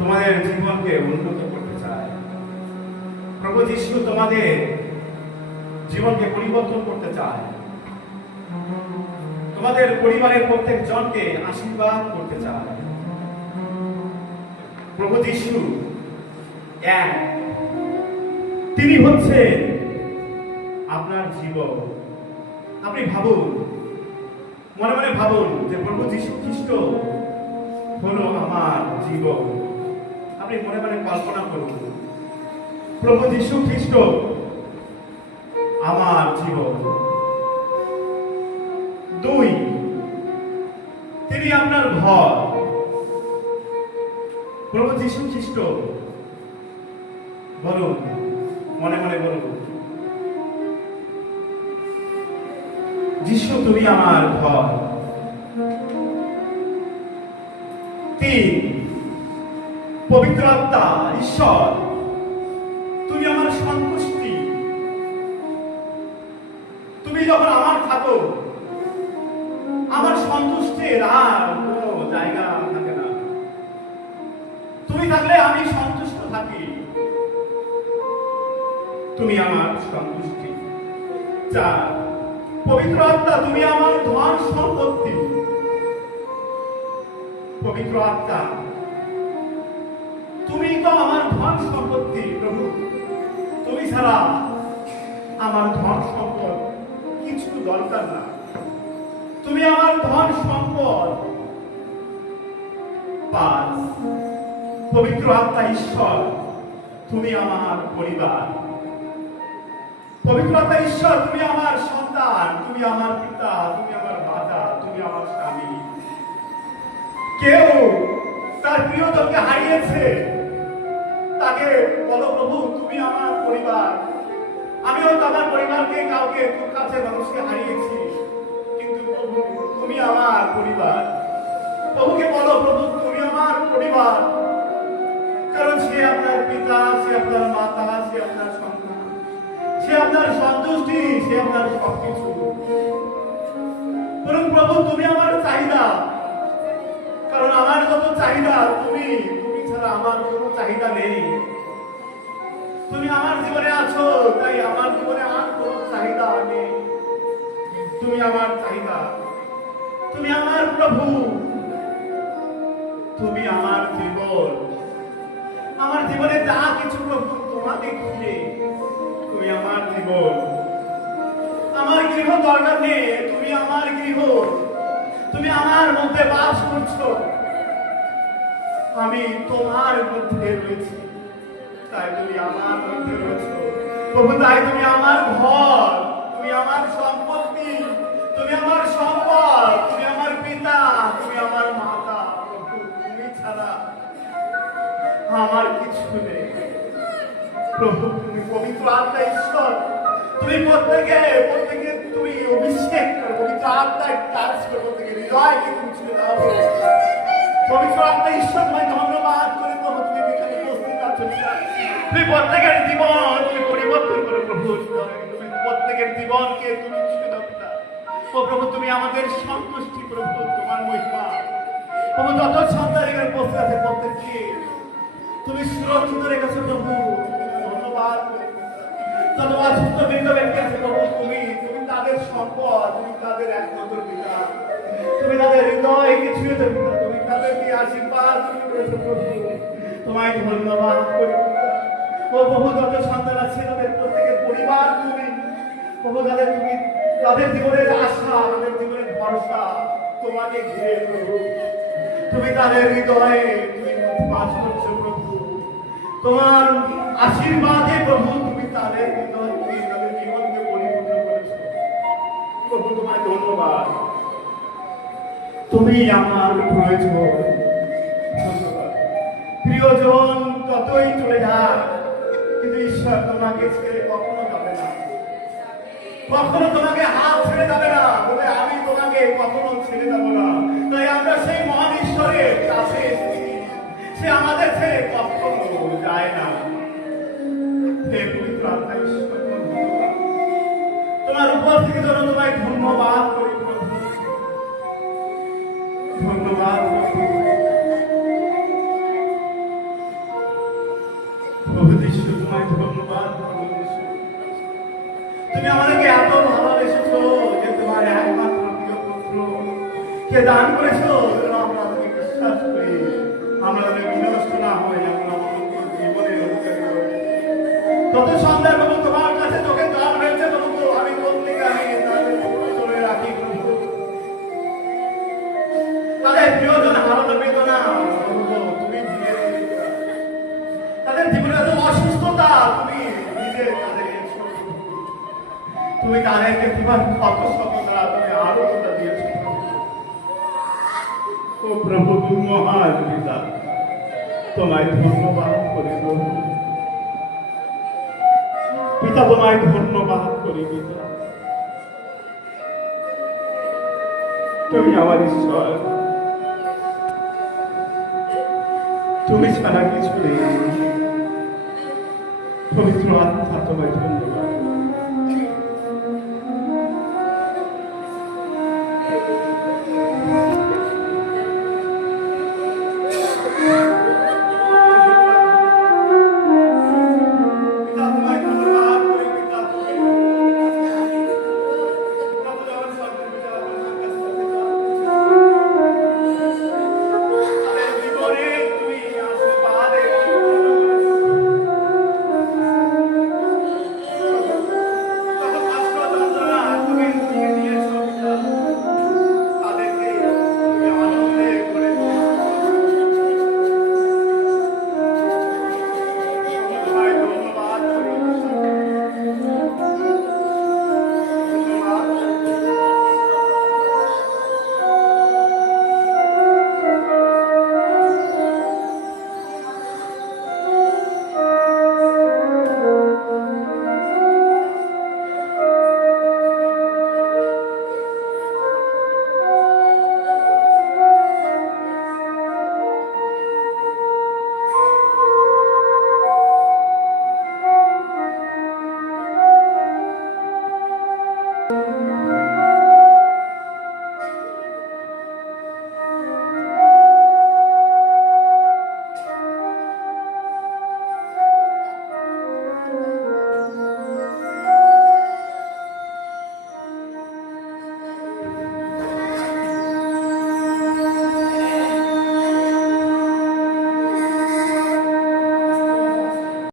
তোমাদের জীবনকে উন্নত করতে চায়। প্রভু যিশু তোমাদের জীবনকে পরিবর্তন করতে চায়। তোমাদের পরিবারের প্রত্যেক জনকে আশীর্বাদ করতে চায়। প্রভু যিশু এক। তিনি হচ্ছে আপনার জীবন। আপনি ভাবুন, মনে মনে ভাবুন যে প্রভু যীশু খ্রিস্ট হলো আমার জীবন। আপনি মনে মনে কল্পনা করুন। প্রভু যীশু খ্রিস্ট আমার জীবন। দুই, তিনি আপনার ঘর। প্রভু যীশু খ্রিস্ট, বলুন, মনে মনে বলুন। যিশু, তুমি আমার ঘর। তিন পবিত্র আত্মা, ঈশ্বর। তুমি আমার সন্তুষ্টি। তুমি যখন আমার থাকো, আমার সন্তুষ্টির আর কোনো জায়গা থাকে না। তুমি থাকলে আমি সন্তুষ্ট থাকি। তুমি আমার সন্তুষ্টি। চার পবিত্র আত্মা, তুমি আমার ধন সম্পত্তি। পবিত্র আত্মা তুমি তো আমার ধন সম্পত্তি, প্রভু। তুমি ছাড়া আমার ধন সম্পদ কিছু দরকার না। তুমি আমার ধন সম্পদ। পবিত্র আত্মা ঈশ্বর, তুমি আমার পরিবার। পবিত্রতা ঈশ্বর, তুমি আমার সন্তান, তুমি আমার পিতা, তুমি আমার মাতা, তুমি আমার স্বামী। কেউ তার প্রিয়জনকে হারিয়েছে তাকে বলো, প্রভু, তুমি আমার পরিবার। আমিও তো আমার পরিবারকে কাউকে খুব কাছে মানুষকে হারিয়েছি, কিন্তু প্রভু, তুমি আমার পরিবার। প্রভুকে বলো, প্রভু, তুমি আমার পরিবার। কারণ সে আপনার পিতা, সে আপনার মাতা, সে আপনার সন্তান, সে আপনার সন্তুষ্টি, সে আপনার সবকিছু। বরং প্রভু, তুমি আমার চাহিদা। কারণ আমার যত চাহিদা, তুমি তুমি ছাড়া আমার কোনো চাহিদা নেই। তুমি আমার জীবনে আছো, তাই আমার জীবনে আর কোনো চাহিদা নেই। তুমি আমার চাহিদা। তুমি আমার প্রভু। তুমি আমার জীবন। আমার জীবনে যা কিছু প্রভু, তোমাকে ঘিরে তুমি আমার জীবন। আমার গৃহ দরকার নেই, তুমি আমার গৃহ। তুমি আমার মধ্যে বাস করছ। আমি তোমার মধ্যে রয়েছি। তাই তুমি আমার মধ্যে রয়েছো। প্রভু, তাই তুমি আমার ঘর, তুমি আমার সম্পত্তি, তুমি আমার সম্পদ, তুমি আমার পিতা, তুমি আমার মাতা। প্রভু, তুমি ছাড়া আমার কিছু নেই। প্রভু, তুমি পবিত্র আত্মা ঈশ্বর। তুমি প্রত্যেকে প্রত্যেকে তুমি অভিষেক করো, পবিত্র আত্মায় কাজ করো, প্রত্যেকে হৃদয়কে মুছে দাও। পবিত্র আত্মা ঈশ্বর, তোমায় ধন্যবাদ করে প্রভু, তুমি তুমি প্রত্যেকের জীবন তুমি পরিবর্তন করে প্রভু প্রত্যেকের জীবনকে তুমি ছুঁয়ে প্রভু, তুমি আমাদের সন্তুষ্টি প্রভু, তোমার মহিমা। প্রভু, যত সন্তান এখানে বসে আছে প্রত্যেককে, তুমি সুরক্ষিত রেখেছো প্রভু। ধন্যবাদ। যত অসুস্থ ব্যক্তি আছে প্রভু। তুমি তুমি তাদের সম্পদ, তুমি তাদের একমাত্র পিতা। তুমি তাদের হৃদয়কে ছুঁয়েছো পিতা তুমি তাদেরকে আশীর্বাদ তুমি করেছ প্রভু। তোমায় ধন্যবাদ করি। প্রভু, যত সন্তান আছে, তাদের প্রত্যেকের পরিবার তুমি। প্রভু, তাদের তুমি তাদের জীবনের আশা, তাদের জীবনের ভরসা তোমাকে ঘিরে প্রভু। তুমি তাদের হৃদয়ে তুমি বাস করছ প্রভু। তোমার আশীর্বাদে প্রভু, তুমি তাদের হৃদয়কে তাদের জীবনকে পরিপূর্ণ করেছ। প্রভু, তোমায় ধন্যবাদ। তুমি আমার প্রয়োজন। প্রিয়জন ততই চলে যাক কিন্তু ঈশ্বর তোমাকে ছেড়ে কখনো যাবে না। কখনো তোমাকে হাত ছেড়ে যাবে না, বলে আমি তোমাকে কখনো ছেড়ে যাব না। তাই আমরা সেই মহান ঈশ্বরের কাছে সে আমাদের ছেড়ে কখনো যায় না। তোমার উপর থেকে যেন তোমায় ধন্যবাদ করি ধন্যবাদ কে দান করেছ আমরা বিশ্বাস করি, আমরা বিনষ্ট না হই, আমরা হই। তত সন্ধ্যা প্রভু তোমার কাছে চোখে জল হয়েছে প্রভু আমি পত্রিকা নিয়ে তাদের চলে রাখি তাদের প্রিয়জন হারানো বেদনা তুমি তাদের জীবনে এত অসুস্থতা, তুমি নিজে তাদের তুমি তাদেরকে তোমার কত সততা তুমি আলোকতা দিয়েছ। প্রভু তুমি মহান তোমায় ধন্যবাদ করি পিতা, তোমায় ধন্যবাদ করি পিতা তুমি আমার ঈশ্বর। তুমি ছাড়া কিছু নেই। পবিত্র আত্মা, তোমায় ধন্যবাদ।